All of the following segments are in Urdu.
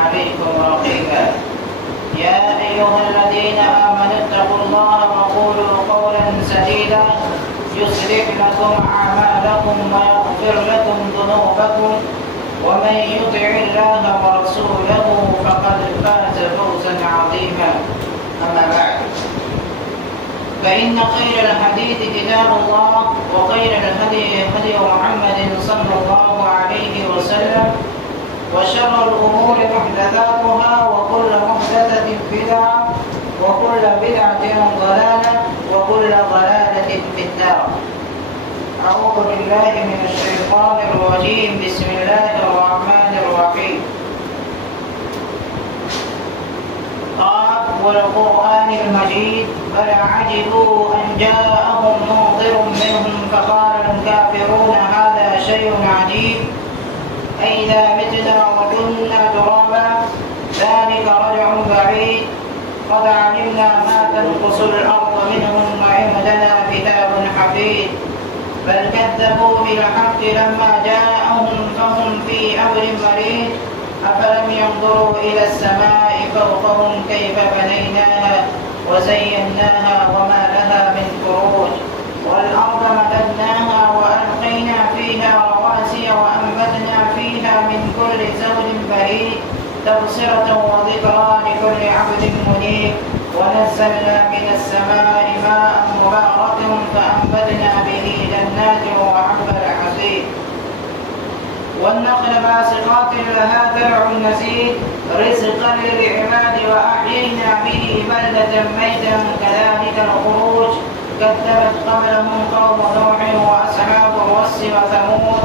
عليكم رقيبا يا أيها الذين آمنوا اتقوا الله وقولوا قولا سديدا يصلح لكم أعمالكم ويغفر لكم ذنوبكم ومن يطع الله ورسوله فقد فاز فوزا عظيما أما بعد فإن خير الحديث كتاب الله وخير الهدي هدي محمد صلى الله عليه وسلم وشر الأمور محدثاتها وكل محدثة بدعة وكل بدعة ضلالة وكل ضلالة في النار. أعوذ بالله من الشيطان الرجيم. بسم الله الرحمن الرحيم. قاف والقرآن المجيد بل عجبوا أن جاءهم منذر منهم فقال الكافرون هذا شيء عجيب أئذا متنا وكنا ترابا ذلك رجع بعيد قد علمنا ما تنقص الأرض منهم وعندنا كتاب حفيظ بل كذبوا بالحق لما جاءهم فهم في أمر مريض أفلم ينظروا إلى السماء فوقهم كيف بنيناها وزيناها وما لها من فروج والأرض مددناها وألقينا فيها رواسي وأنبتنا فيها من كل زوج بريد تبصرة وذكرى لكل عبد منيب ونزلنا من السماء ماء مباركا فأنبتنا به جنات وحب الحصيد والنخل باسقات لها زرع نزيد رزقا للعباد وأحيينا به بلدة ميتا كذلك الخروج كذبت قبلهم قوم نوح وأصحاب الرس وثمود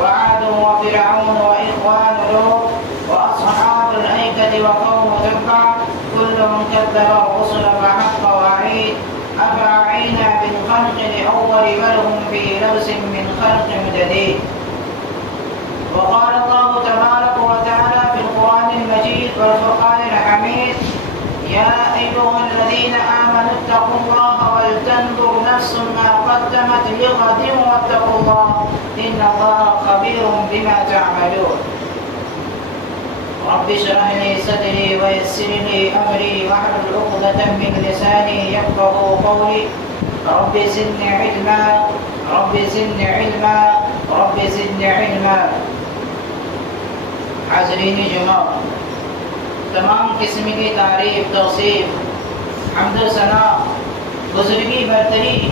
وعاد وفرعون وإخوان لوط وأصحاب الأيكة وقوم تبع كل كذب الرسل فحق وعيد أفعينا بالخلق الأول بل هم في لبس من خلق جديد. وقال الله تبارك وتعالى في القرآن المجيد والفرقان الحميد يا أيها الذين آمنوا اتقوا الله ولتنظر نفس ما قدمت لغد واتقوا الله إن الله خبير بما تعملون. رب اشرح لي صدري ويسر لي أمري واحلل عقدة من لساني يفقهوا قولي رب زدني علما رب زدني علما رب زدني علما. حاضرین جمعہ، تمام قسم کی تعریف توصیف حمد و ثنا بزرگی برتری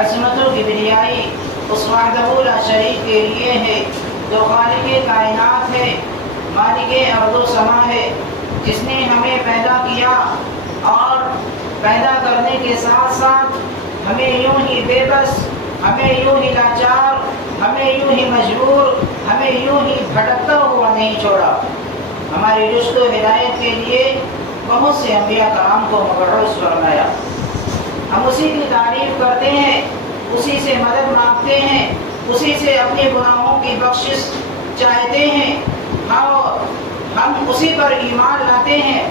عظمت و کبریائی اس وحدہ لا شریک کے لیے ہے جو خالق کائنات ہے، مالک ارض و سما ہے، جس نے ہمیں پیدا کیا اور پیدا کرنے کے ساتھ ساتھ ہمیں یوں ہی بے بس، ہمیں یوں ہی لاچار، ہمیں یوں ہی مجبور، ہمیں یوں ہی بھٹکتا ہوا نہیں چھوڑا. ہماری رشد و ہدایت کے لیے بہت سے انبیاء کرام کو مبعوث فرمایا. ہم اسی کی تعریف کرتے ہیں، اسی سے مدد مانگتے ہیں، اسی سے اپنے گناہوں کی بخشش چاہتے ہیں. ہم اسی پر ایمان لاتے ہیں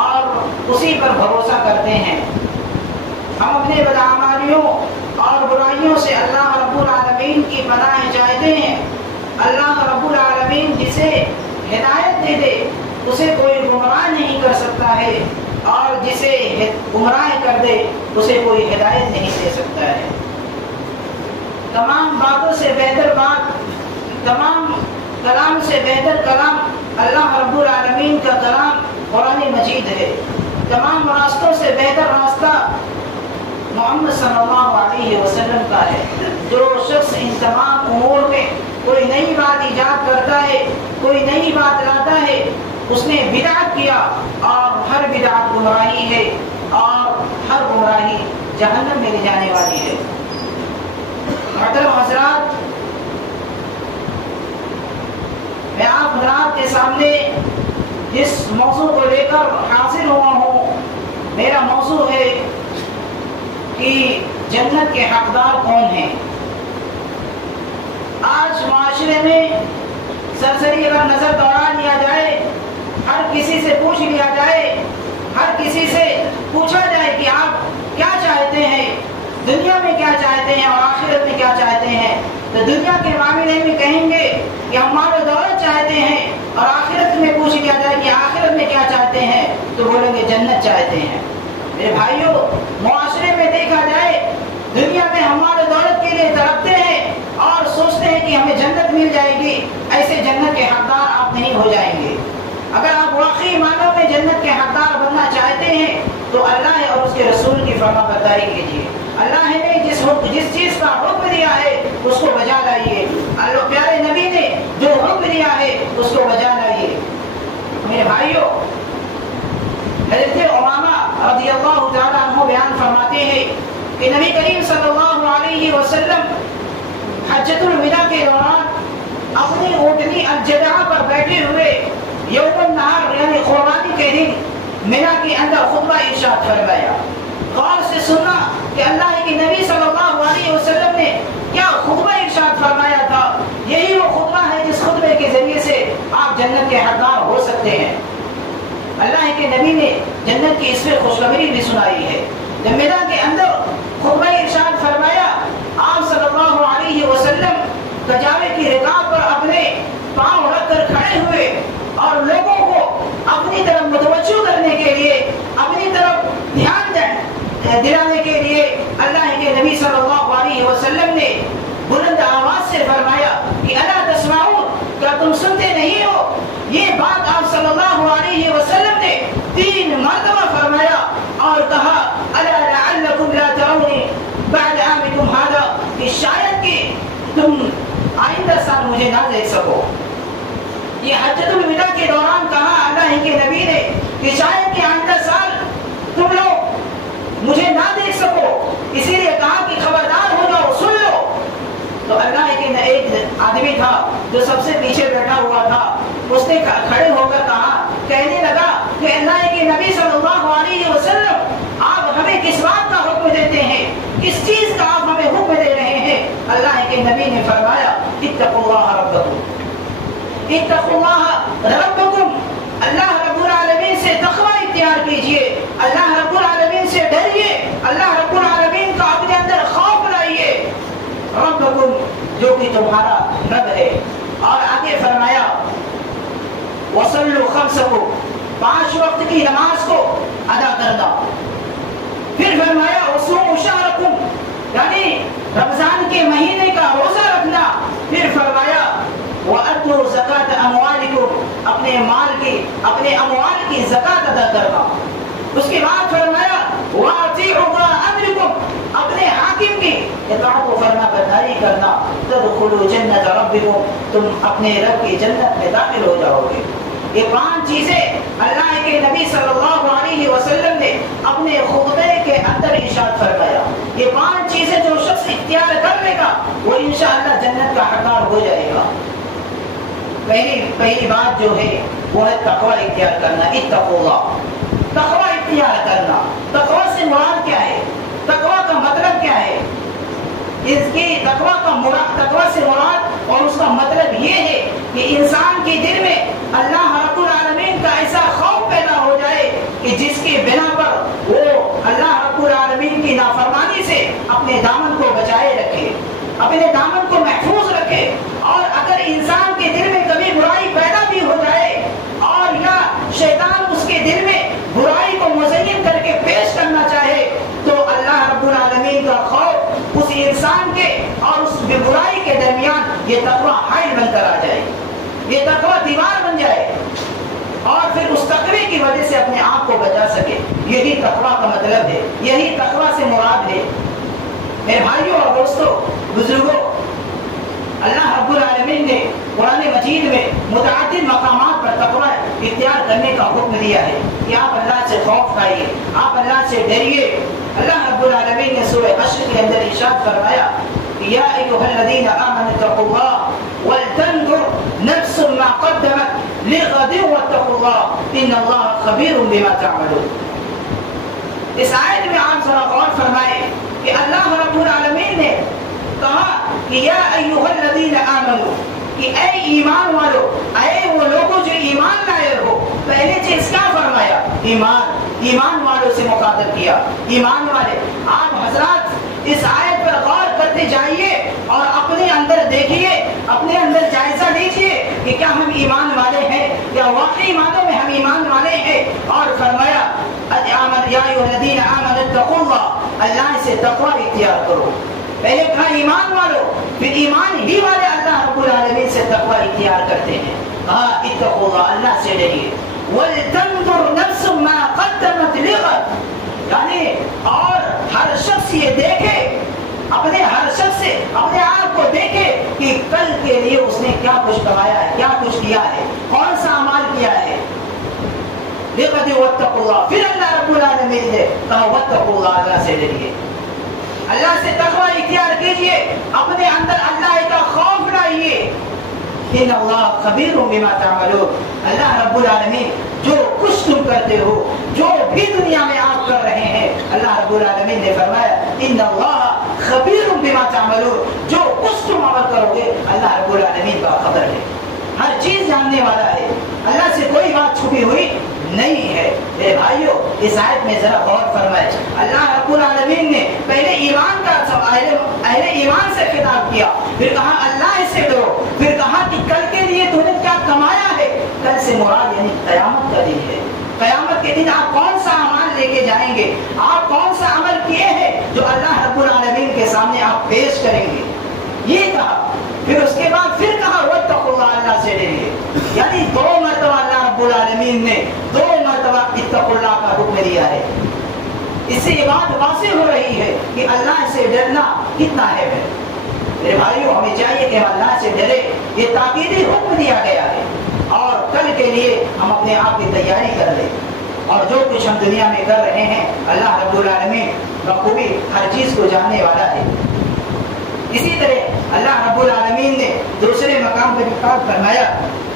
اور اسی پر بھروسہ کرتے ہیں. ہم اپنے بدعمالیوں اور برائیوں سے اللہ رب العالمین کی پناہ چاہتے ہیں. اللہ رب العالمین جسے ہدایت دے دے اسے کوئی گمراہ نہیں کر سکتا ہے، اور جسے گمراہ کر دے اسے کوئی ہدایت نہیں دے سکتا ہے. تمام باتوں سے بہتر بات، تمام کلام سے بہتر کلام اللہ رب العالمین کا کلام قرآن مجید ہے. تمام راستوں سے بہتر راستہ محمد صلی اللہ علیہ وسلم کا ہے. جو شخص ان تمام امور میں کوئی نئی بات ایجاد کرتا ہے، کوئی نئی بات لاتا ہے، اس نے بدعت کیا، اور ہر بدعت گمراہی ہے، اور ہر گمراہی جہنم میں لے جانے والی ہے. محترم حضرات، میں آپ حضرات کے سامنے جس موضوع کو لے کر حاضر ہوا ہوں، میرا موضوع ہے کہ جنت کے حقدار کون ہیں. آج معاشرے میں سرسری اگر نظر دوڑا لیا جائے، ہر کسی سے پوچھ لیا جائے، ہر کسی سے پوچھا جائے کہ آپ کیا چاہتے ہیں، دنیا میں کیا چاہتے ہیں اور آخرت میں کیا چاہتے ہیں، تو دنیا کے معاملے میں کہیں گے کہ ہم مال و دولت چاہتے ہیں، اور آخرت میں پوچھ لیا جائے کہ آخرت میں کیا چاہتے ہیں تو بولیں گے جنت چاہتے ہیں۔ میرے بھائیوں، معاشرے میں دیکھا جائے دنیا میں ہمارے دولت کے لیے تڑپتے ہیں اور سوچتے ہیں کہ ہمیں جنت مل جائے گی، ایسے جنت کے حقدار آپ نہیں ہو جائیں گے۔ اگر آپ واقعی معنوں میں جنت کے حقدار بننا چاہتے ہیں تو اللہ اور اس کے رسول کی فرما برداری کیجیے۔ اللہ نے جس چیز کا حکم دیا ہے اس کو بجا لائیے، اللہ پیارے نبی نے جو حکم دیا ہے اس کو بجا لائیے۔ میرے بھائیوں، حضرت امامہ رضی اللہ تعالیٰ عنہ بیان فرماتے ہیں کہ نبی کریم صلی اللہ علیہ وسلم حجۃ الوداع کے دوران اپنی اونٹنی الجدع پر بیٹھے ہوئے یوم النہار یعنی قربانی کے دن مینا کے اندر خطبہ ارشاد فرمایا۔ غور سے سننا کہ اللہ کے نبی صلی اللہ علیہ وسلم نے کیا خطبہ ارشاد فرمایا تھا۔ یہی وہ خطبہ ہے جس خطبے کے ذریعے سے آپ جنت کے حقدار ہو سکتے ہیں۔ اللہ کے نبی نے جنت کی اس میں خوشخبری بھی سنائی ہے۔ جب مینا کے اندر خطبہ ارشاد فرمایا، آپ صلی اللہ علیہ وسلم کجاوے کی رکاب پر اپنے پاؤں رکھ کر کھڑے ہوئے اور لوگوں کو اپنی طرف متوجہ کرنے کے لیے، اپنی طرف دھیان دلانے کے لیے اللہ کے نبی صلی اللہ علیہ وسلم نے بلند آواز سے فرمایا کہ الا تسمعون، کیا تم سنتے نہیں ہو؟ یہ بات آپ صلی اللہ علیہ وسلم نے 3 مرتبہ فرمایا اور کہا الا لعلکم لا ترونی بعد عامکم ھذا، کہ شاید کہ تم آئندہ سال مجھے نہ دیکھ سکو۔ یہ حجۃ الوداع کے دوران کہا اللہ کے نبی نے کہ شاید کہ آئندہ سال تم لوگ مجھے نہ دیکھ سکو، اسی لیے کہا کہ خبردار ہو جاؤ، سن لو۔ تو اللہ کے ایک آدمی تھا جو سب سے پیچھے بیٹھا ہوا تھا، اس نے کھڑے ہو کر کہا، کہنے لگا کہ اللہ کے نبی صلی اللہ علیہ وسلم آپ ہمیں کس بات کا حکم دیتے ہیں، کس چیز کا آپ ہمیں حکم دے رہے ہیں؟ اللہ کے نبی نے فرمایا اتقوا اللہ ربکم، اتقوا اللہ ربکم، اللہ رب العالمین سے تقوی اختیار کیجئے، اللہ رب العالمین سے ڈریے، اللہ رب العالمین کا اپنے اندر خوف لائیے، ربکم جو کہ تمہارا رب ہے۔ اور آگے فرمایا وصلوا خمسکم، 5 وقت کی نماز کو ادا کرنا۔ پھر فرمایا وصوموا شہرکم، یعنی رمضان کے مہینے کا روزہ رکھنا۔ پھر فرمایا وَأَتُوا زَكَاةَ أَمْوَالِكُمْ، اپنے اموال کی زکات ادا کرنا۔ اس کے بعد فرمایا وَأَطِيعُوا أُولَا أَمْرِكُمْ، اپنے حاکم کی اطاعت و فرما برداری کرنا۔ تَدْخُلُوا جَنَّةَ رَبِّكُمْ، تم اپنے رب کی جنت میں داخل ہو جاؤ گے۔ یہ 5 چیزیں اللہ کے نبی صلی اللہ علیہ وسلم نے اپنے خطبے کے اندر ارشاد فرمایا۔ یہ 5 چیزیں جو شخص اختیار کر لے گا وہ انشاءاللہ جنت کا حقدار ہو جائے گا۔ پہلی بات جو ہے وہ ہے تقوی اختیار کرنا، اتقوا اللہ، تقوی اختیار کرنا۔ تقوی سے مراد کیا ہے؟ تقوی کا مطلب کیا ہے؟ اس کی تقوی سے مراد اور اس کا مطلب یہ ہے کہ انسان کے دل میں اللہ رب العالمین کا ایسا خوف پیدا ہو جائے کہ جس کی بنا پر وہ اللہ رب العالمین کی نافرمانی سے اپنے دامن کو بچائے رکھے، اپنے دامن کو محفوظ رکھے۔ اور اگر انسان کے دل میں کبھی برائی پیدا بھی ہو جائے اور یا شیطان اس کے دل میں برائی کو مزین کر کے پیش کرنا چاہے تو اللہ رب العالمین کا خوف اس انسان کے اور اس برائی کے درمیان یہ تقوی حائل بن کر آ جائے، یہ تقوی دیوار بن جائے اور پھر اس تقوی کی وجہ سے اپنے آپ کو بچا سکے۔ یہی تقوی کا مطلب ہے، یہی تقوی سے مراد ہے۔ میرے بھائیوں اور دوستوں، بزرگوں، اللہ رب العالمین نے قرآن مجید میں متعدد مقامات پر تقوی اختیار کرنے کا حکم دیا ہے کہ آپ اللہ سے خوف کھائیے، آپ اللہ سے ڈریے۔ اللہ رب العالمین نے سورہ حشر کے اندر ارشاد فرمایا یا ایھا الذین آمنوا اتقوا اللہ ولتنظر نفس ما قدمت لغد واتقوا اللہ ان اللہ خبیر بما تعملون۔ اس آیت میں آپ ذرا غور فرمائیں کہ اللہ رب العالمین نے کہا کہ یا ایھا الذین آمنوا، کہ اے ایمان والو، اے وہ لوگوں جو ایمان لائے ہو۔ پہلے چیز کیا فرمایا؟ ایمان والوں سے مخاطب کیا، ایمان والے۔ آپ حضرات اس آیت پر غور کرتے جائیے اور اپنے اندر دیکھیے، اپنے اندر جائزہ لیجیے کہ کیا ہم ایمان والے ہیں، کیا واقعی معنوں میں ہم ایمان والے ہیں؟ اور فرمایا یا ایھا الذین آمنوا اتقوا اللہ، اللہ سے تقوی اختیار کرو۔ پہلے کہا ایمان والو، پھر ایمان ہی والے اللہ رب العالمین سے تقوی اختیار کرتے ہیں۔ کہا اتقوا اللہ، اللہ سے ڈریے۔ وَلْتَنظُرْ نَفْسٌ مَا قَدَّمَتْ لِغَدٍ، یعنی اور ہر شخص یہ دیکھے، ہر شخص اپنے آپ کو دیکھے کہ کل کے لیے اس نے کیا کچھ کمایا ہے، کیا کچھ کیا ہے، کون سا عمل کیا ہے۔ لِغَدٍ وَاتَّقُوا اللَّهَ، پھر اللہ رب العالمین نے کہا وَاتَّقُوا اللَّهَ، اللہ سے ڈریے، اللہ سے تقوی اختیار کیجئے، اپنے اندر اللہ کا خوف لائیے۔ ان اللہ خبیر بما تعملون، اللہ رب العالمین جو کچھ تم کرتے ہو، جو بھی دنیا میں آپ کر رہے ہیں، اللہ رب العالمین نے فرمایا ان اللہ خبیر بما تعملون، جو کچھ تم عمل کرو گے اللہ رب العالمین کا خبر ہے، ہر چیز جاننے والا ہے، اللہ سے کوئی بات چھپی ہوئی نہیں ہے۔ میرے بھائیو، اس آیت میں ذرا غور فرمائے، اللہ رب العالمین نے پہلے ایمان کا اہل ایمان سے خطاب کیا، پھر کہا اللہ سے ڈرو، پھر کہا کہ کل کے لیے تم نے کیا کمایا ہے۔ کل سے مراد یعنی قیامت کا دن ہے، قیامت کے دن آپ کون سا عمل لے کے جائیں گے، آپ کون سا عمل کیے ہیں جو اللہ رب العالمین کے سامنے آپ پیش کریں گے، یہ کہا۔ پھر اس کے بعد پھر کہا واتقوا اللہ، اللہ سے ڈریے، یعنی دو مرتبہ اللہ رب العالمین نے دو مرتبہ اتقوا اللہ کا حکم دیا ہے۔ اس سے یہ بات واضح ہو رہی ہے کہ اللہ سے ڈرنا کتنا اہم ہے۔ میرے بھائیوں، ہمیں چاہیے کہ ہم اللہ سے ڈرے، یہ تاکیدی حکم دیا گیا ہے، اور کل کے لیے ہم اپنے آپ کی تیاری کر لیں، اور جو کچھ ہم دنیا میں کر رہے ہیں اللہ رب العالمین بخوبی ہر چیز کو جاننے والا ہے۔ اسی طرح اللہ رب العالمین نے دوسرے مقام پر ارشاد فرمایا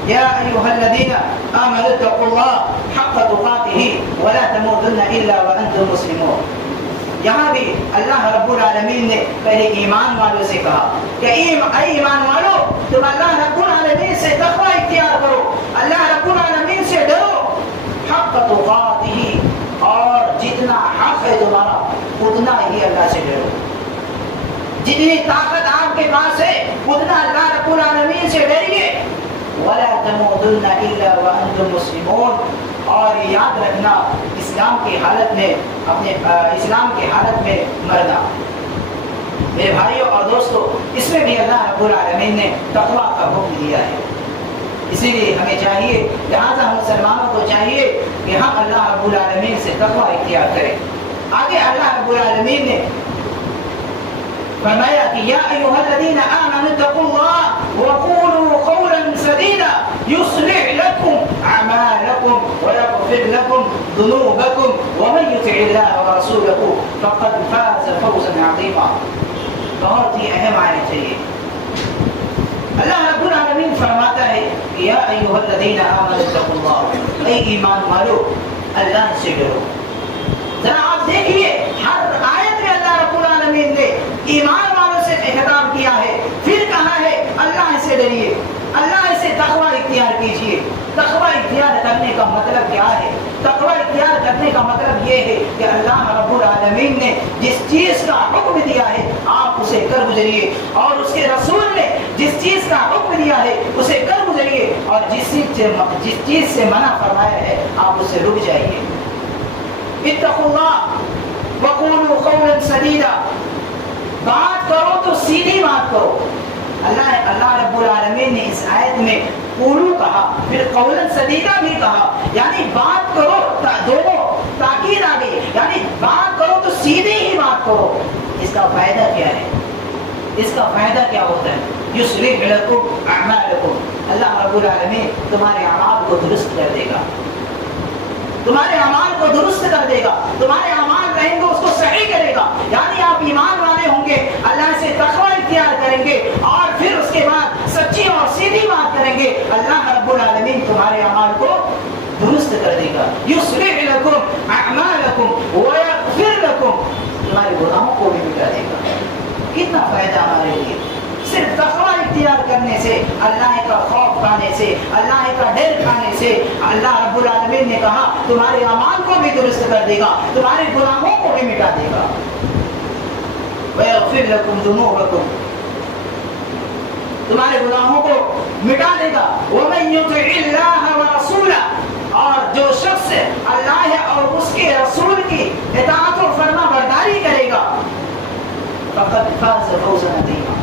یا ایھا الذین آمنوا اتقوا اللہ حق تقاتہ ولا تموتن الا وانتم مسلمون۔ یہاں بھی اللہ رب العالمین نے پہلے ایمان والوں سے کہا کہ اے ایمان والو، تم اللہ رب العالمین سے تقوی اختیار کرو، اللہ رب العالمین سے ڈرو، حق تقاتہ، اور جتنا حق ہے تمہارا اتنا ہی اللہ سے ڈرو، جتنی طاقت آپ کے پاس ہے اتنا اللہ رب العالمین سے ڈریے۔ وَلَا تَمُوتُنَّ إِلَّا وَأَنْتُمْ مُسْلِمُونَ، اور یاد رکھنا اسلام کی حالت میں، اپنے اسلام کی حالت میں مرنا۔ میرے بھائیوں اور دوستوں، اس میں بھی اللہ رب العالمین نے تقویٰ کا حکم دیا ہے، اسی لیے ہمیں چاہیے، لہٰذا ہم مسلمانوں کو چاہیے کہ ہم اللہ رب العالمین سے تقویٰ اختیار کریں۔ آگے اللہ رب العالمین نے فرمایا کہ یا ایھا الذین آمنوا اتقوا اللہ وقولوا قولا سدیدا یصلح لکم اعمالکم ویغفر لکم ذنوبکم ومن یطع اللہ ورسولہ فقد فاز فوزا عظیما۔ بہت ہی اہم آیت ہے یہ۔ اللہ رب العالمین فرماتا ہے کہ یا ایھا الذین آمنوا اتقوا اللہ، اے ایمان والو اللہ سے ڈرو۔ ذرا آپ دیکھیے ہر آیت میں اللہ رب العالمین نے ایمان والوں سے خطاب کیا ہے، پھر کہا ہے اللہ سے ڈریے، اللہ سے تقوی اختیار کیجیے۔ تقوی اختیار کرنے کا مطلب کیا ہے؟ تقوی اختیار کرنے کا مطلب یہ ہے کہ اللہ رب العالمین نے جس چیز کا حکم دیا ہے آپ اسے کر گزریے، اور اس کے رسول نے جس چیز کا حکم دیا ہے اسے کر گزریے، اور جس چیز سے منع فرمایا ہے آپ اسے رک جائیے۔ اتقوا اللہ وقولوا قولا سدیدا، بات کرو تو سیدھی بات کرو۔ اللہ رب العالمین نے اس آیت میں قولوا کہا، پھر قولا سدیدا بھی کہا، یعنی بات کرو، دونوں تاکید آ گئی، یعنی بات کرو تو سیدھی ہی بات کرو۔ اس کا فائدہ کیا ہے؟ اس کا فائدہ کیا ہوتا ہے؟ یصلح لکم اعمالکم، اللہ رب العالمین تمہارے اعمال کو درست کر دے گا، تمہارے اعمال کو درست کر دے گا، تمہارے اعمال رہیں گے اس کو صحیح کرے گا، یعنی آپ ایمان والے ہوں گے، اللہ سے تقوی اختیار کریں گے، اور پھر اس کے بعد سچی اور سیدھی بات کریں گے، اللہ رب العالمین تمہارے اعمال کو درست کر دے گا۔ یصلح لکم اعمالکم ویغفر لکم، تمہارے گناہوں کو بھی مٹا دے گا۔ کتنا فائدہ ہمارے لیے، صرف تقوی اختیار کرنے سے، اللہ کا خوف کھانے سے، اللہ کا ڈر کھانے سے، اللہ رب العالمین نے کہا تمہارے اعمال کو بھی درست کر دے گا، تمہارے گناہوں کو بھی مٹا دے گا۔ وَيَغْفِرْ لَكُمْ ذُنُوبَكُمْ، تمہارے گناہوں کو مٹا دے گا. وَمَن يُطِعِ اللَّهَ وَرَسُولَهُ اور جو شخص اللہ اور اس کے رسول کی اطاعت و فرما برداری کرے گا فقد فاز فوزا عظیما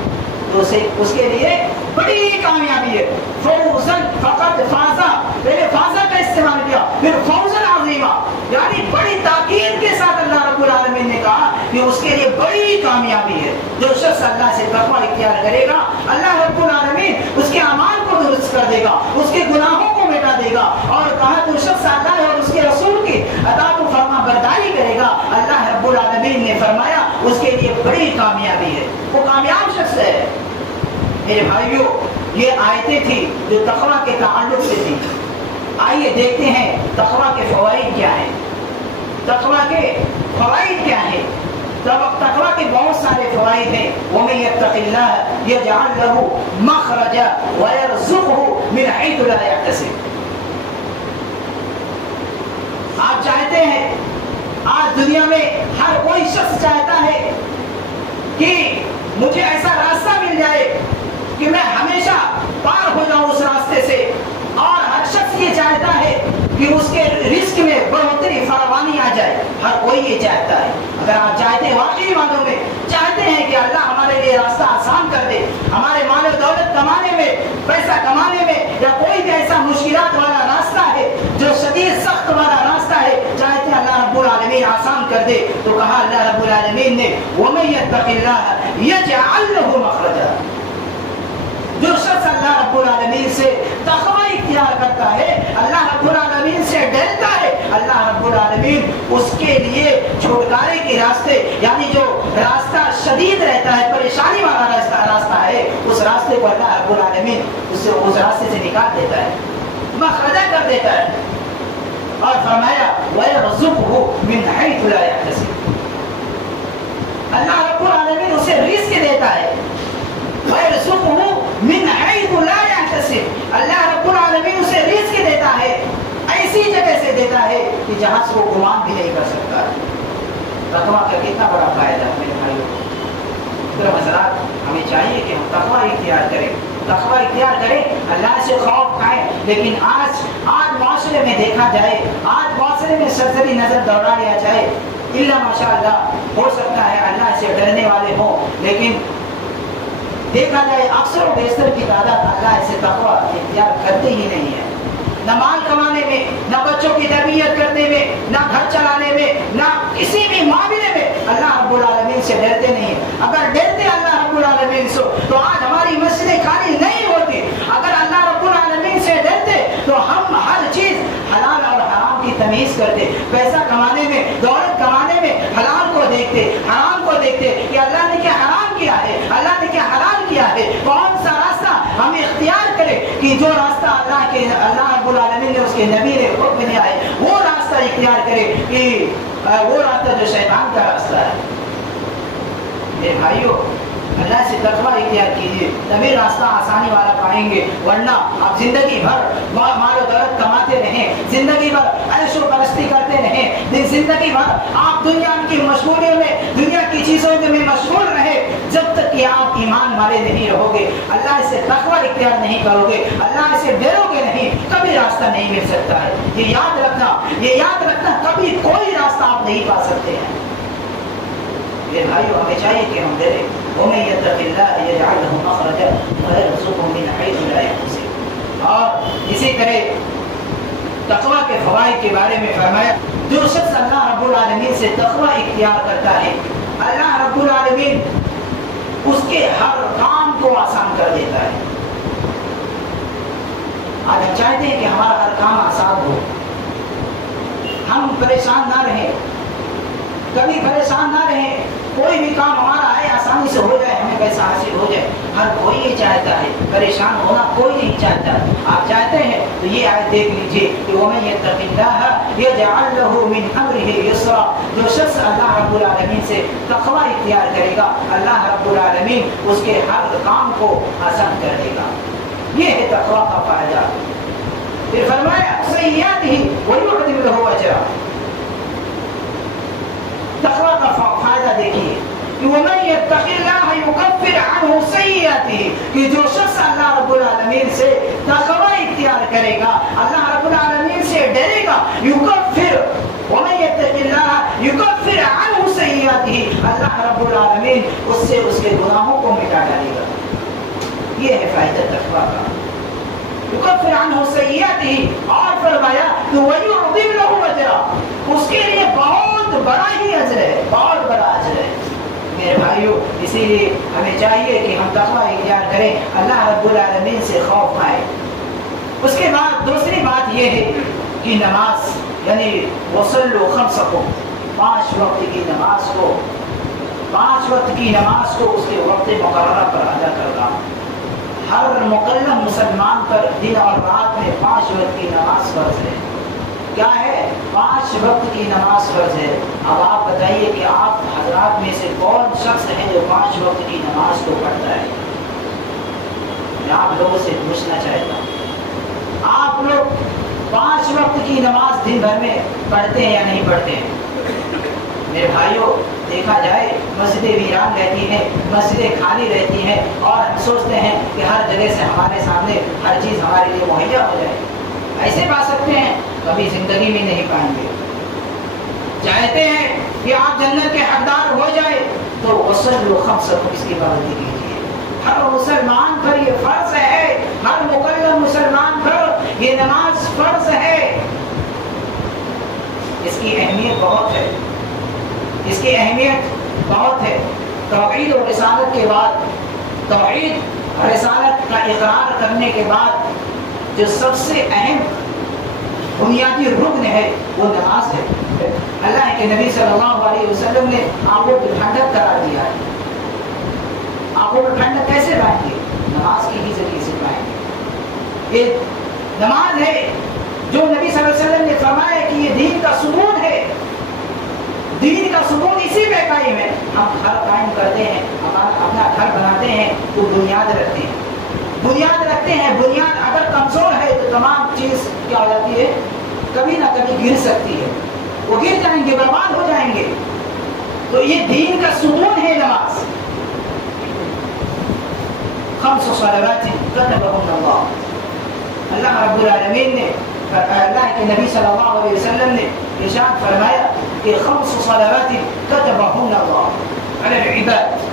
تو اس کے لیے بڑی کامیابی ہے. فوزن فقد فازا پہلے فازا کا استعمال کیا پھر فوزن عظیما یعنی بڑی تاکید کے ساتھ اللہ رب العالمین نے کہا کہ اس کے لیے بڑی کامیابی ہے. جو شخص اللہ سے تقوی اختیار کرے گا اللہ رب العالمین اس کے اعمال کو درست کر دے گا اس کے گناہوں کو مٹا دے گا. اور کہا جو شخص اللہ اور اس کے رسول کی اطاعت و فرما برداری کرے گا اللہ رب العالمین نے فرمایا اس کے لیے بڑی کامیابی ہے. وہ کامیاب شخص ہے. میرے بھائیوں یہ آیتیں تھی جو تقوی کے تعلق سے تھی. آئیے دیکھتے ہیں تقوی کے فوائد کیا ہیں. تقوی کے فوائد کیا ہیں؟ تقوی کے بہت سارے فوائد ہیں. وَمَن يَتَّقِ اللَّهَ يَجْعَل لَّهُ مَخْرَجًا وَيَرْزُقْهُ مِنْ حَيْثُ لَا يَحْتَسِبُ. آپ چاہتے ہیں آج دنیا میں ہر کوئی شخص چاہتا ہے کہ مجھے ایسا راستہ مل جائے کہ میں ہمیشہ پار ہو جاؤں اس راستے سے. اور ہر شخص یہ چاہتا ہے کہ اس کے رزق میں بڑھوتری فراوانی آ جائے. ہر کوئی یہ چاہتا ہے. اگر آپ چاہتے ہیں واقعی معنوں میں چاہتے ہیں کہ اللہ ہمارے لیے راستہ آسان کر دے ہمارے مال و دولت کمانے میں پیسہ کمانے میں یا کوئی بھی ایسا مشکلات والا راستہ ہے جو شدید سخت والا راستہ ہے چاہتے ہیں اللہ رب العالمین آسان کر دے تو کہا اللہ رب العالمین نے وَمَن يَتَّقِ اللَّهَ يَجْعَل لَّهُ مَخْرَجًا. جو شخص اللہ رب العالمین سے تقوی اختیار کرتا ہے اللہ رب العالمین سے ڈرتا ہے اللہ رب العالمین اس کے لیے چھٹکارے کے راستے یعنی جو راستہ شدید رہتا ہے پریشانی والا راستہ ہے اس راستے کو اللہ رب العالمین اس راستے سے نکال دیتا ہے مخرجہ کر دیتا ہے. اور فرمایا وَيَرْزُقْهُ مِنْ حَيْثُ لَا يَحْتَسِبُ. اللہ رب العالمین اسے رزق دیتا ہے. وَيَرْزُقْهُ مِنْ حَيْثُ لَا يَحْتَسِبُ. اللہ رب العالمین اسے رزق دیتا ہے ایسی جگہ سے دیتا ہے کہ جہاں سے وہ گمان بھی نہیں کر سکتا. تقوی کا کتنا بڑا فائدہ ہے میرے بھائیوں. حضرات ہمیں چاہیے کہ ہم تقوی اختیار کریں تقوی اختیار کریں اللہ سے خوف کھائیں. لیکن آج معاشرے میں دیکھا جائے آج معاشرے میں سرسری نظر دوڑا لیا جائے اللہ ماشاء اللہ ہو سکتا ہے اللہ سے ڈرنے والے ہوں لیکن دیکھا جائے اکثر و بیشتر کی تعداد اللہ سے تقوی اختیار کرتے ہی نہیں ہے. نہ مال کمانے میں نہ بچوں کی تربیت کرنے میں نہ گھر چلانے میں نہ کسی بھی معاملے میں اللہ رب العالمین سے ڈرتے نہیں. اگر ڈرتے اللہ رب العالمین سے تو آج ہماری مسجدیں خالی نہیں ہوتی. اگر اللہ رب العالمین سے ڈرتے تو ہم ہر چیز حلال اور حرام کی تمیز کرتے. پیسہ کمانے میں دولت کمانے میں حلال کو دیکھتے حرام کو دیکھتے کہ اللہ نے کیا حرام کیا ہے اللہ نے کیا حلال کیا ہے. کون سا راستہ ہمیں اختیار کرے کہ جو راستہ اللہ رب العالمین نے اس کے نبی نے حکم دیا ہے وہ راستہ اختیار کرے کہ وہ راستہ جو شیطان کا راستہ ہے. میرے بھائیوں اللہ سے تقوی اختیار کیجیے تبھی راستہ آسانی والا پائیں گے. ورنہ آپ زندگی بھر مال و دولت کماتے رہیں زندگی بھر عیش و پرستی کرتے رہیں زندگی بھر آپ دنیا کی مشغولیوں میں دنیا کی چیزوں میں مشغول رہے جب تک کہ آپ ایمان والے نہیں رہو گے اللہ سے تقوی اختیار نہیں کرو گے اللہ سے ڈرو گے نہیں کبھی راستہ نہیں مل سکتا ہے. یہ یاد رکھنا کبھی کوئی راستہ آپ نہیں پا سکتے ہیں. میرے بھائیو ہمیں چاہیے کہ ہم ڈریں. وَمَن يَتَّقِ اللَّهَ يَجْعَل لَّهُ مَخْرَجًا وَيَرْزُقْهُ مِنْ حَيْثُ لَا يَحْتَسِبُ. اور اسی طرح تقوی کے فوائد کے بارے میں فرمایا جو شخص اللہ رب العالمین سے تقوی اختیار کرتا ہے اللہ رب العالمین اس کے ہر کام کو آسان کر دیتا ہے. آج ہم چاہتے ہیں کہ ہمارا ہر کام آسان ہو ہم پریشان نہ رہیں کبھی پریشان نہ رہیں کوئی بھی کام ہمارا آئے آسانی سے ہو جائے ہمیں پیسہ حاصل ہو جائے. ہر کوئی یہ چاہتا ہے پریشان ہونا کوئی نہیں چاہتا. آپ چاہتے ہیں تو یہ آیت دیکھ لیجیے کہ وَمَن يَتَّقِ اللَّهَ يَجْعَل لَّهُ مِنْ أَمْرِهِ يُسْرًا. جو شخص اللہ رب العالمین سے تقوی اختیار کرے گا اللہ رب العالمین اس کے ہر کام کو آسان کر دے گا. یہ ہے تقوی کا فائدہ. پھر فرمایا سیئاتہ وَيُعْظِمُ لَهُ أَجْرًا. تقوی کا فائدہ دیکھیے وَمَن يَتَّقِ اللَّهَ يُكَفِّرْ عَنْهُ سَيِّئَاتِهِ کہ جو شخص اللہ رب العالمین سے تقوی اختیار کرے گا، اللہ رب العالمین سے ڈرے گا، یکفر وَمَن يَتَّقِ اللَّهَ يُكَفِّرْ عَنْهُ سَيِّئَاتِهِ اللہ رب العالمین اس سے اس کے گناہوں کو مٹا ڈالے گا۔ یہ ہے فائدہ تقوی کا، یکفر عنہ سیئاتہ، اور فرمایا کہ وَيُعْظِمْ لَهُ أَجْرًا، اس کے لیے بہت بڑا ہی اجر ہے، بہت بڑا اجر ہے۔ میرے بھائیو، اسی لیے ہمیں چاہیے کہ ہم تقوی اختیار کریں، اللہ رب العالمین سے خوف کھائیں۔ اس کے بعد دوسری بات یہ ہے کہ نماز، یعنی وصلوا خمسکم، 5 وقت کی نماز کو، 5 وقت کی نماز کو اس کے وقت مقررہ پر ادا کرنا۔ ہر مکلف مسلمان پر دن اور رات میں 5 وقت کی نماز فرض ہے۔ کیا ہے؟ 5 وقت کی نماز فرض ہے۔ اب آپ بتائیے کہ آپ حضرات میں سے کون شخص ہے جو 5 وقت کی نماز کو پڑھتا ہے؟ میں آپ لوگوں سے پوچھنا چاہتا ہوں، آپ لوگ 5 وقت کی نماز دن بھر میں پڑھتے ہیں یا نہیں پڑھتے ہیں؟ میرے بھائیوں، دیکھا جائے مسجدیں ویران رہتی ہیں، مسجدیں خالی رہتی ہیں، اور ہم سوچتے ہیں کہ ہر جگہ سے ہمارے سامنے ہر چیز ہمارے لیے مہیا ہو جائے۔ ایسے پا سکتے ہیں؟ کبھی زندگی میں نہیں پائیں گے۔ چاہتے ہیں کہ آپ جنت کے حقدار ہو جائے تو وصلوا خمسکم، اس کی پابندی کیجیے۔ ہر مسلمان پر یہ فرض ہے، ہر مکلف مسلمان پر یہ نماز فرض ہے۔ اس کی اہمیت بہت ہے، اس کی اہمیت بہت ہے۔ توحید اور رسالت کے بعد، توحید اور رسالت کا اقرار کرنے کے بعد جو سب سے اہم بنیادی رکن ہے وہ نماز ہے۔ اللہ کے نبی صلی اللہ علیہ وسلم نے آنکھوں کو ٹھنڈک قرار دیا ہے۔ آنکھوں کو ٹھنڈک کیسے لائیں گے؟ نماز کے ہی ذریعے سے لائیں گے۔ یہ نماز ہے جو نبی صلی اللہ علیہ وسلم نے فرمایا کہ یہ دین کا ستون ہے، دین کا ستون اسی میں قائم ہے۔ ہم گھر قائم کرتے ہیں، اپنا گھر بناتے ہیں تو بنیاد رکھتے ہیں، بنیاد رکھتے ہیں۔ بنیاد اگر کمزور ہے تو تمام چیز کیا ہو جاتی ہے؟ کبھی نہ کبھی گر سکتی ہے، وہ گر جائیں گے، برباد ہو جائیں گے۔ تو یہ دین کا ستون ہے نماز۔ 5 صلوات كتبهن اللہ، اللہ رب العالمین نے، اللہ کے نبی صلی اللہ علیہ وسلم نے ارشاد فرمایا کہ 5 صلوات كتبهن اللہ علی العباد۔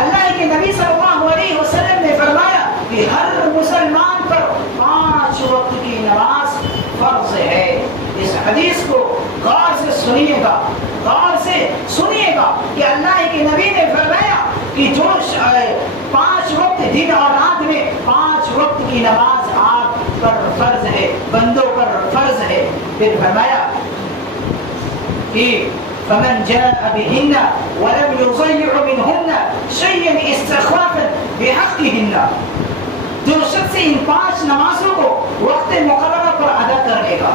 اللہ کے نبی صلی اللہ علیہ وسلم نے فرمایا کہ ہر مسلمان پر 5 وقت کی نماز فرض ہے۔ اس حدیث کو غور سے سنیے گا، غور سے سنیے گا کہ اللہ کے نبی نے فرمایا کہ جو 5 وقت دن اور رات میں 5 وقت کی نماز آپ پر فرض ہے، بندوں پر فرض ہے۔ پھر فرمایا کہ فمن جاء بهن ولم يضيع منهن شيئا استخفافا بحقهن، جو شخص ان 5 نمازوں کو وقت مقررہ پر ادا کر لے گا۔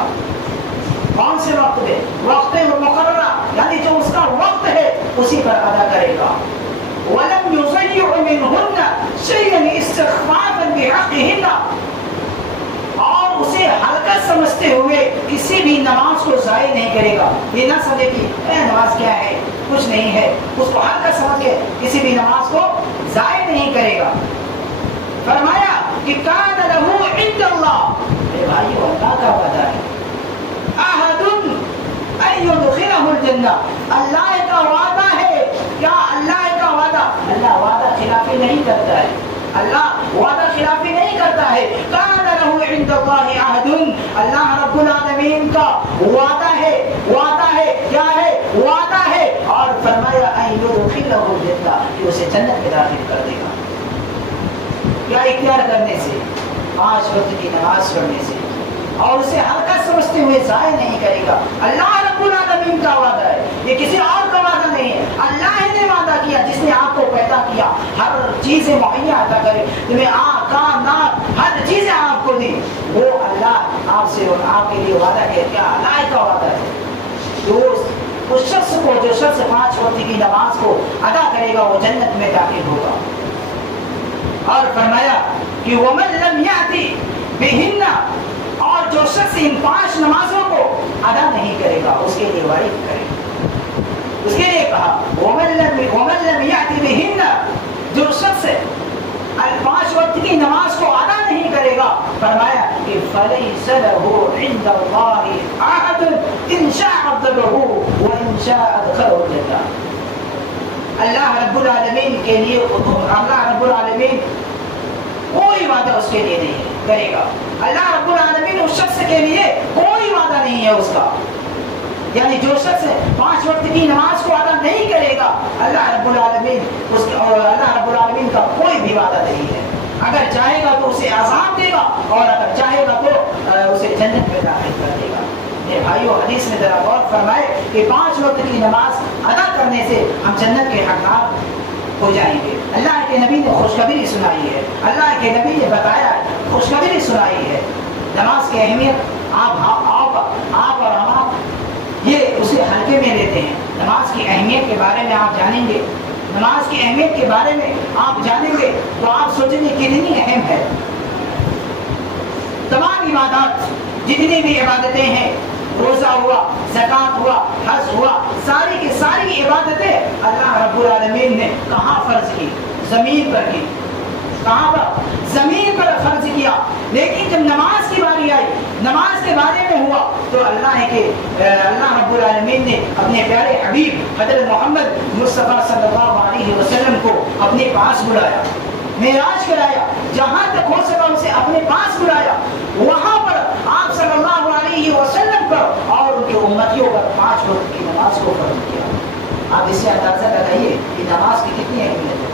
کون سے وقت میں؟ وقت مقررہ، یعنی جو اس کا وقت ہے اسی پر ادا کرے گا۔ ولم يضيع منهن شيئا استخفافا بحقهن، اور اسے ہلکا سمجھتے ہوئے کسی بھی نماز کو ضائع نہیں کرے گا۔ یہ نہ سمجھے کہ نماز کیا ہے، کچھ نہیں ہے، اس کو ہلکا سمجھ کے کسی بھی نماز کو ضائع نہیں کرے گا۔ فرمایا کہ کان لہ عند اللہ، میرے بھائیو اللہ کا وعدہ ہے، عہد ان یدخلہ الجنہ، اللہ کا وعدہ ہے۔ کیا اللہ کا وعدہ؟ اللہ وعدہ خلافی نہیں کرتا ہے، اللہ وعدہ خلافی نہیں کرتا ہے۔ کان لہ عند اللہ عہد، اللہ رب العالمین کا وعدہ ہے، وعدہ ہے، کیا ہے؟ وعدہ ہے۔ اور فرمایا ان یدخلہ الجنہ، کہ اسے جنت میں داخل کر دے گا۔ کیا اختیار کرنے سے؟ 5 وقت کی نماز پڑھنے سے، اور اسے ہلکا سمجھتے ہوئے ضائع نہیں کرے گا۔ اللہ رب العالمین کا وعدہ ہے، یہ کسی اور کا وعدہ نہیں ہے۔ اللہ نے وعدہ کیا، جس نے آپ کو پیدا کیا، ہر چیز مہیا عطا کرے، تمہیں آنکھ کان ناک ہر چیزیں آپ کو دی، وہ اللہ آپ سے اور آپ کے لیے وعدہ کیا۔ کیا اللہ کا وعدہ ہے؟ اس شخص کو، جو شخص 5 وقت کی نماز کو ادا کرے گا وہ جنت میں داخل ہوگا۔ اور فرمایا کہ ومن لم یأتی بہن، اور جو شخص ان 5 نمازوں کو ادا نہیں کرے گا اس کے لیے وعید کرے، اس کے لیے کہا وَمَن لَمْ يَأْتِ بِهِنَّ، جو شخص 5 وقت کی نماز کو ادا نہیں کرے گا، فرمایا کہ فَلَيْسَ لَهُ عِنْدَ اللَّهِ أَحَدٌ إِنْ شَاءَ عَذَّبَهُ وَإِنْ شَاءَ أَدْخَلَهُ الْجَنَّةَ۔ اللہ رب العالمین کے لیے، اللہ رب العالمین کوئی وعدہ اس کے لیے نہیں کرے گا۔ اللہ رب العالمین اس شخص کے لیے کوئی وعدہ نہیں ہے اس کا، یعنی جو شخص 5 وقت کی نماز کو ادا نہیں کرے گا، اللہ رب العالمین کا کوئی بھی وعدہ نہیں ہے۔ اگر چاہے گا تو اسے عذاب دے گا، اور اگر چاہے گا تو اسے جنت میں داخل کر دے گا۔ میرے بھائیو، حدیث میں ذرا غور فرمائے کہ 5 وقت کی نماز ادا کرنے سے ہم جنت کے حقدار ہو جائیں گے۔ اللہ کے نبی نے خوشخبری سنائی ہے، اللہ کے نبی نے بتایا ہے، خوشخبری سنائی ہے۔ نماز کی اہمیت آپ اور ہم یہ اسے ہلکے میں لیتے ہیں۔ نماز کی اہمیت کے بارے میں آپ جانیں گے، نماز کی اہمیت کے بارے میں آپ جانیں گے تو آپ سوچیں گے کتنی اہم ہے۔ تمام عبادات، جتنی بھی عبادتیں ہیں، روزہ ہوا، زکات ہوا، حج ہوا، ساری کی ساری عبادتیں اللہ رب العالمین نے کہاں فرض کی؟ زمین پر کی۔ کہاں پر؟ زمین پر فرض کیا۔ لیکن جب نماز کی باری آئی، نماز کے بارے میں ہوا تو اللہ رب العالمین نے اپنے پیارے حبیب حضرت محمد مصطفیٰ صلی اللہ علیہ وسلم کو اپنے پاس بلایا، معراج کرایا، جہاں تک ہو سکا اسے اپنے پاس بلایا، وہاں پر آپ صلی اللہ علیہ وسلم پر اور ان کے امتیوں پر 5 وقت کی نماز کو فرض کیا۔ آپ اس سے اندازہ لگائیے کہ نماز کی کتنی اہمیت ہے۔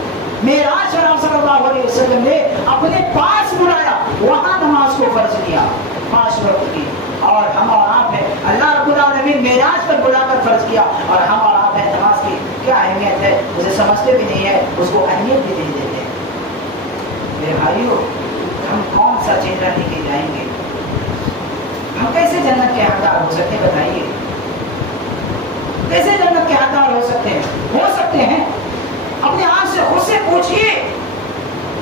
معراج پر آپ صلی اللہ علیہ وسلم نے اپنے پاس بلایا، وہاں نماز کو فرض کیا 5 وقت کی، اور ہم اور آپ ہیں اللہ رب العالمین معراج پر بلا کر فرض کیا، اور ہم اور آپ ہیں نماز کی کیا اہمیت ہے اسے سمجھتے بھی نہیں ہے، اس کو اہمیت بھی نہیں دیتے۔ میرے بھائیو، ہم کون سا چہرہ لے کے جائیں گے؟ ہم کیسے جنت کے حقدار ہو سکتے ہیں؟ بتائیے، کیسے جنت کے حقدار ہو سکتے ہیں؟ ہو سکتے ہیں۔ اپنے آپ سے خود سے پوچھئے،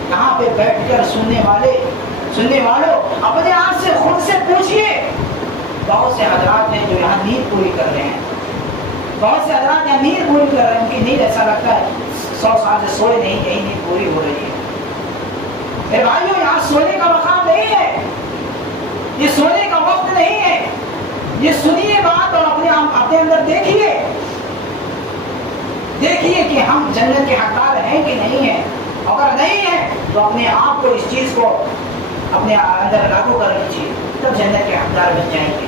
یہاں پہ بیٹھ کر سننے والوں اپنے آپ سے خود سے پوچھئے۔ بہت سے حضرات ہیں جو یہاں نیند پوری کر رہے ہیں، بہت سے حضرات یہاں نیند پوری کر رہے ہیں، ان کی نیند ایسا لگتا ہے 100 سال سے سوئے نہیں، یہی نیند پوری ہو رہی ہے۔ میرے بھائیوں، یہاں سونے کا مقام نہیں ہے، یہ سونے کا وقت نہیں ہے۔ یہ سنیے بات اور اپنے اندر دیکھیے کہ ہم جنت کے حقدار ہیں کہ نہیں ہیں۔ اگر نہیں ہیں تو اپنے آپ کو اس چیز کو اپنے اندر لاگو کر لیجیے، تب جنت کے حقدار بن جائیں گے۔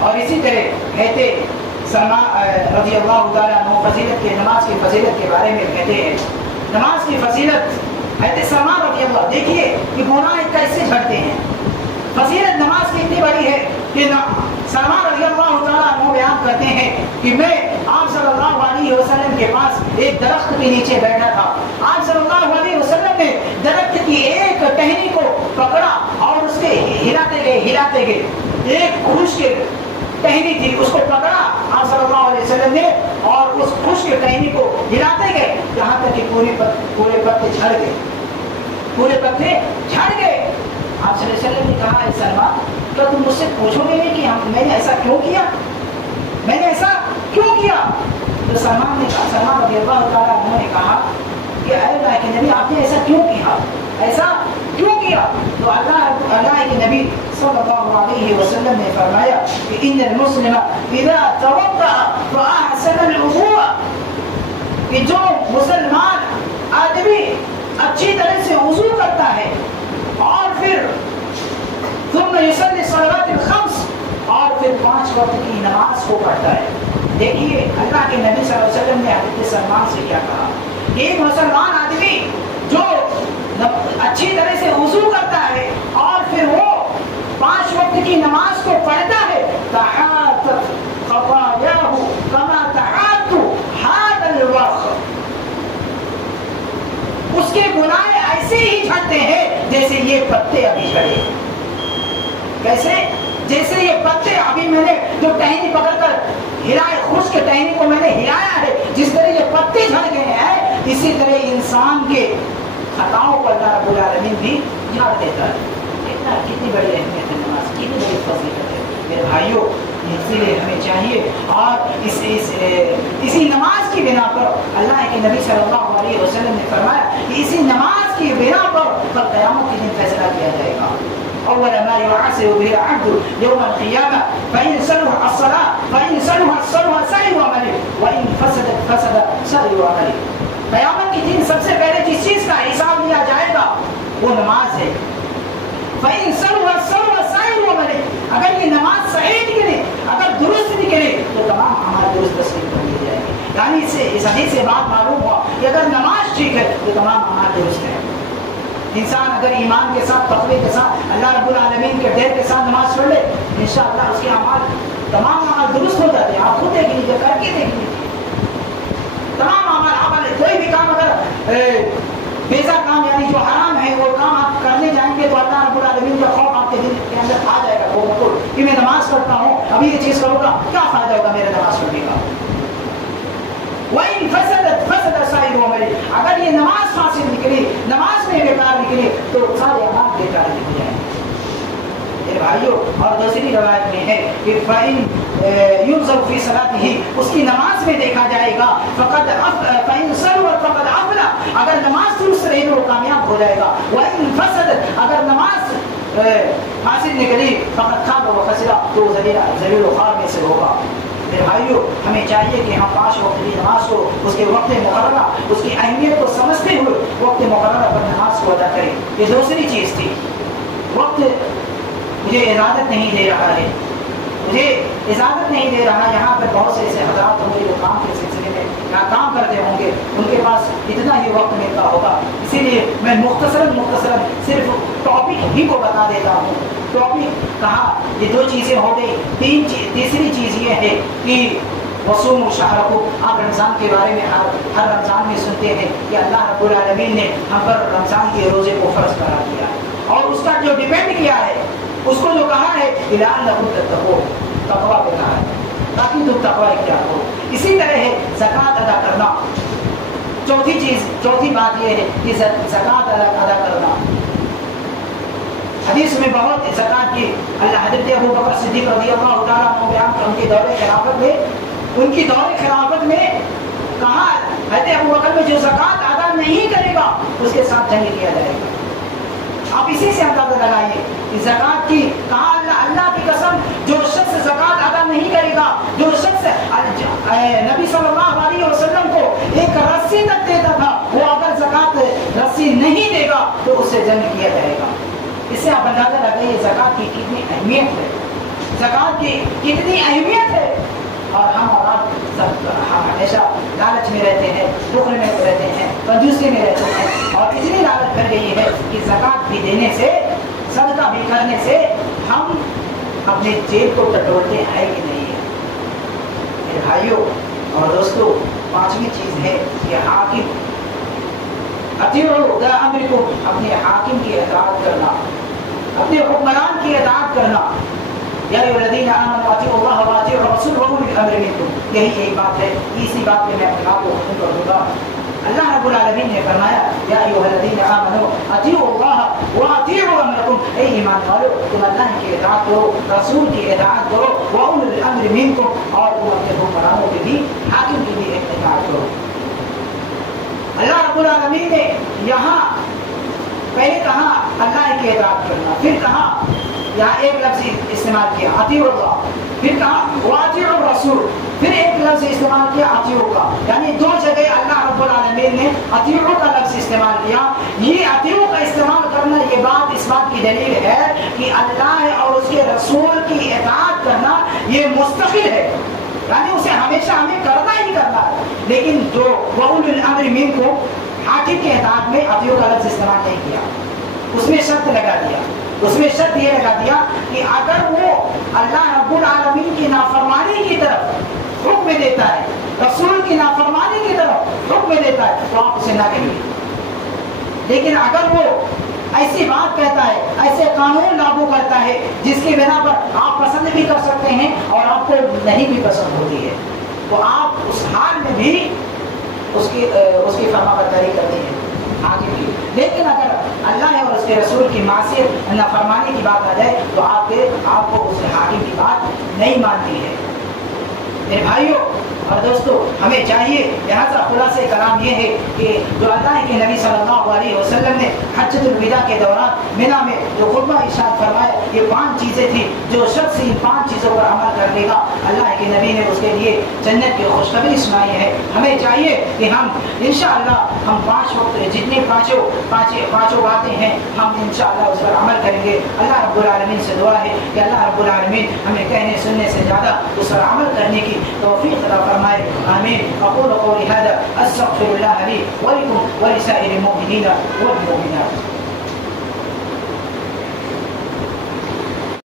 اور اسی طرح کہتے سلمان رضی اللہ تعالیٰ عنہ فضیلت کے، نماز کی فضیلت کے بارے میں کہتے ہیں، نماز کی فضیلت حضرت سلمان رضی اللہ، دیکھیے کہ گناہ کیسے جھڑتے ہیں۔ فضیلت نماز کی اتنی بڑی ہے کہ سلمان رضی اللہ تعالیٰ عنہ بیان کرتے ہیں کہ میں آپ صلی اللہ علیہ وسلم کے پاس ایک درخت کے نیچے بیٹھا تھا۔ آپ صلی اللہ علیہ وسلم نے درخت کی ایک ٹہنی کو پکڑا اور اس کے ہلاتے گئے، ایک خشک ٹہنی تھی، اس کو پکڑا آپ صلی اللہ علیہ وسلم نے، اور اس خشک ٹہنی کو ہلاتے گئے یہاں تک کہ پورے پتے جھڑ گئے، آپ صلی اللہ علیہ وسلم نے کہا، اے سلمان، کیا تم مجھ سے پوچھو گے نہیں کہ میں نے ایسا کیوں کیا؟ تو سلمان رضی اللہ تعالیٰ عنہ نے کہا کہ اے اللہ کے نبی، آپ نے ایسا کیوں کیا؟ تو اللہ کے نبی صلی اللہ علیہ وسلم نے فرمایا کہ ان المسلم اذا توضأ فاحسن الوضوء، کہ جو مسلمان آدمی اچھی طرح سے وضو کرتا ہے اور پھر ثم يصلي الصلوات الخمس، اور پھر 5 وقت کی نماز کو پڑھتا ہے۔ دیکھیے اللہ کے نبی صلی اللہ علیہ وسلم نے حضرت سلمان سے کیا کہا کہ ایک مسلمان آدمی جو اچھی طرح سے وضو کرتا ہے اور پھر وہ 5 وقت کی نماز کو پڑھتا ہے، تحاطت خطاياه كما تحاط هذا الورق، اس کے گناہ ایسے ہی جھڑتے ہیں جیسے یہ پتے ابھی جھڑے۔ کیسے؟ جیسے یہ پتے ابھی میں نے جو ٹہنی پکڑ کر ہلائے، خشک ٹہنی کو میں نے ہلایا ہے، جس طرح یہ پتے جھڑ گئے ہیں، اسی طرح انسان کے خطاؤں کو اللہ رب العالمین بھی جھاڑ دیتا ہے۔ کتنی بڑی اہمیت ہے نماز، کتنی بڑی فضیلت ہے۔ میرے بھائیوں، اسی لیے ہمیں چاہیے اور اسی نماز کی بنا پر اللہ کے نبی صلی اللہ علیہ وسلم نے فرمایا کہ اسی نماز کی بنا پر قیامت کے دن فیصلہ کیا جائے گا. اول ما يحاسب به العبد يوم القيامه فان صلح الصلاه سائر عمله وان فسد سائر عمله. قیامت کے دن سب سے پہلے جس چیز کا حساب لیا جائے گا وہ نماز ہے. فان صلح سائر عمله. اگر یہ نماز صحیح نکلے, اگر درست نکلے تو تمام اعمال درست تسلیم کر لیے جائیں گے. یعنی اس حدیث سے بات معلوم ہوا کہ اگر نماز ٹھیک ہے تو تمام اعمال درست ہیں. انسان اگر ایمان کے ساتھ, تقوی کے ساتھ, اللہ رب العالمین کے ڈر کے ساتھ نماز پڑھ لے, انشاءاللہ اس کے اعمال تمام اعمال درست ہو جاتے ہیں. آپ خود دیکھ لیجیے, کر کے دیکھ لیجیے. تمام اعمال کوئی بھی کام اگر بیزا کام یعنی جو حرام ہے وہ کام آپ کرنے جائیں گے تو اللہ رب العالمین کا خوف آپ کے دل کے اندر آ جائے گا کہ میں نماز پڑھتا ہوں, ابھی یہ چیز کروں گا, کیا فائدہ ہوگا میرے نماز پڑھنے کا. وَإِن فَسَدَ سَائِرُ عَمَلِهِ. اگر یہ نماز فاسد نکلی, نماز میں بیکار نکلی تو سارے اعمال بیکار نکل جائیں گے. میرے بھائیو, اور دوسری روایت میں ہے کہ فَإِن يُنظَرُ فِي صَلَاتِهِ, اس کی نماز میں دیکھا جائے گا. فَإِن صَلَّى فَقَدْ أَفْلَحَ, اگر نماز درست رہی تو وہ کامیاب ہو جائے گا. وَإِن فَسَدَتْ, اگر نماز فاسد نکلی فَقَدْ خَابَ وَخَسِرَ, تو ذلیل و خوار میں سے ہوگا. میرے بھائیو, ہمیں چاہیے کہ ہم 5 وقت کی نماز کو, اس کے وقت مقررہ, اس کی اہمیت کو سمجھتے ہوئے وقت مقررہ پر نماز کو ادا کریں. یہ دوسری چیز تھی. وقت مجھے اجازت نہیں دے رہا ہے, مجھے اجازت نہیں دے رہا. یہاں پر بہت سے ایسے حضرات ہوں گے جو کام کے سلسلے میں یہاں کام کرتے ہوں گے, ان کے پاس اتنا ہی وقت ملتا ہوگا. اسی لیے میں مختصراً صرف ٹاپک ہی کو بتا دیتا ہوں. ٹاپک کہا, یہ 2 چیزیں ہو گئی. تیسری چیز یہ ہے کہ وصوم شہرکم, آپ رمضان کے بارے میں ہر رمضان میں سنتے ہیں کہ اللہ رب العالمین نے ہم پر رمضان کے روزے کو فرض قرار دیا ہے, اور اس کا جو ڈیپینڈ کیا ہے, اس کو جو کہا ہے لعلکم تتقون, تقویٰ پہ کہا ہے تاکہ تم تقویٰ اختیار کرو. اسی طرح ہے زکوٰۃ ادا کرنا. چوتھی بات یہ ہے کہ زکوٰۃ ادا کرنا. حدیث میں بہت زکوٰۃ کی اللہ حضرت ابو بکر صدیق رضی اللہ تعالیٰ عنہ بیان کر, ان کی دور خلافت میں کہا حضرت ابو بکر میں جو زکوٰۃ ادا نہیں کرے گا اس کے ساتھ جنگ کیا جائے گا. آپ اسی سے اندازہ لگائیے کہ زکوٰۃ کی کہا, اللہ کی قسم, جو شخص زکوٰۃ ادا نہیں کرے گا, جو شخص نبی صلی اللہ علیہ وسلم کو ایک رسی تک دیتا تھا, وہ اگر زکوٰۃ رسی نہیں دے گا تو اس سے جنگ کیا جائے گا. اس سے آپ اندازہ لگائیے زکوٰۃ کی کتنی اہمیت ہے, زکوٰۃ کی کتنی اہمیت ہے. اور ہم اور آپ سب ہمیشہ لالچ میں رہتے ہیں, بخل میں رہتے ہیں, کنجوسی میں رہتے ہیں, اور اتنی لالچ پھیل گئی ہے کہ زکوٰۃ بھی دینے سے, صدقہ بھی کرنے سے ہم اپنے جیب کو ٹٹولتے ہیں کہ نہیں ہے. میرے بھائیوں اور دوستوں, 5ویں چیز ہے کہ حاکم, اطیعوا ذا امرکم, اپنے حاکم کی اطاعت کرنا, اپنے حکمران کی اطاعت کرنا. یا ایھا الذین آمنوا اطیعوا اللہ واطیعوا الرسول واولی الامر منکم. یہی ایک بات ہے, اسی بات پہ میں اپنے آپ کو ختم کر دوں گا. اللہ رب العالمین نے فرمایا یا ایھا الذین آمنوا اطیعوا اللہ واطیعوا امرکم, اے ایمان والو تم اللہ کی اطاعت کرو, رسول کی اطاعت کرو, واولی الامر منکم, اور تم اپنے حکمرانوں کی بھی, حاکم کی بھی اطاعت کرو. اللہ رب العالمین نے یہاں پہلے کہا اللہ کی اطاعت کرنا, پھر کہا یہاں ایک لفظ استعمال کیا اطیعوا اللہ, پھر کہا واطیعوا الرسول, پھر ایک لفظ استعمال کیا اطیعوا کا. یعنی 2 جگہ اللہ رب العالمین نے اطیعوا کا لفظ استعمال کیا. یہ اطیعوا کا استعمال کرنا, یہ بات اس بات کی دلیل ہے کہ اللہ اور اس کے رسول کی اطاعت کرنا یہ مستقل ہے, یعنی اسے ہمیشہ ہمیں کرنا ہی کرنا ہے. لیکن جو واولی الامر منکم, حاکم کے اطاعت میں اطیعوا کا لفظ استعمال نہیں کیا, اس میں شرط لگا دیا. اس میں شرط یہ لگا دیا کہ اگر وہ اللہ رب العالمین کی نافرمانی کی طرف حکم دیتا ہے, رسول کی نافرمانی کی طرف حکم دیتا ہے, تو آپ اسے نہ کہیں. لیکن اگر وہ ایسی بات کہتا ہے, ایسے قانون لاگو کرتا ہے جس کی بنا پر آپ پسند بھی کر سکتے ہیں اور آپ کو نہیں بھی پسند ہوتی ہے, تو آپ اس حال میں بھی اس کی فرما برداری کرتے ہیں حاکم کی. لیکن اگر اللہ اور اس کے رسول کی معصیت نافرمانی کی بات آ جائے تو آپ کو اس حاکم کی بات نہیں مانتی ہے۔ میرے بھائیوں اور دوستو، ہمیں چاہیے، لہٰذا خلاصہ کلام یہ ہے کہ جو اللہ کے نبی صلی اللہ علیہ وسلم نے حجۃ الوداع کے دوران مینا میں جو خطبہ ارشاد فرمایا، یہ 5 چیزیں تھیں، جو شخص ان 5 چیزوں پر عمل کر لے گا اللہ کے نبی نے اس کے لیے جنت کی خوشخبری سنائی ہے۔ ہمیں چاہیے کہ ہم انشاءاللہ ہم 5 وقت جتنے پانچوں باتیں ہیں ہم انشاءاللہ اس پر عمل کریں گے۔ اللہ رب العالمین سے دعا ہے کہ اللہ رب العالمین ہمیں کہنے سننے سے زیادہ اس پر عمل کرنے کی توفیق عطا فرمائے، آمین۔ اقول قولی هذا استغفر الله لي ولكم ولسائر المؤمنين والمؤمنات۔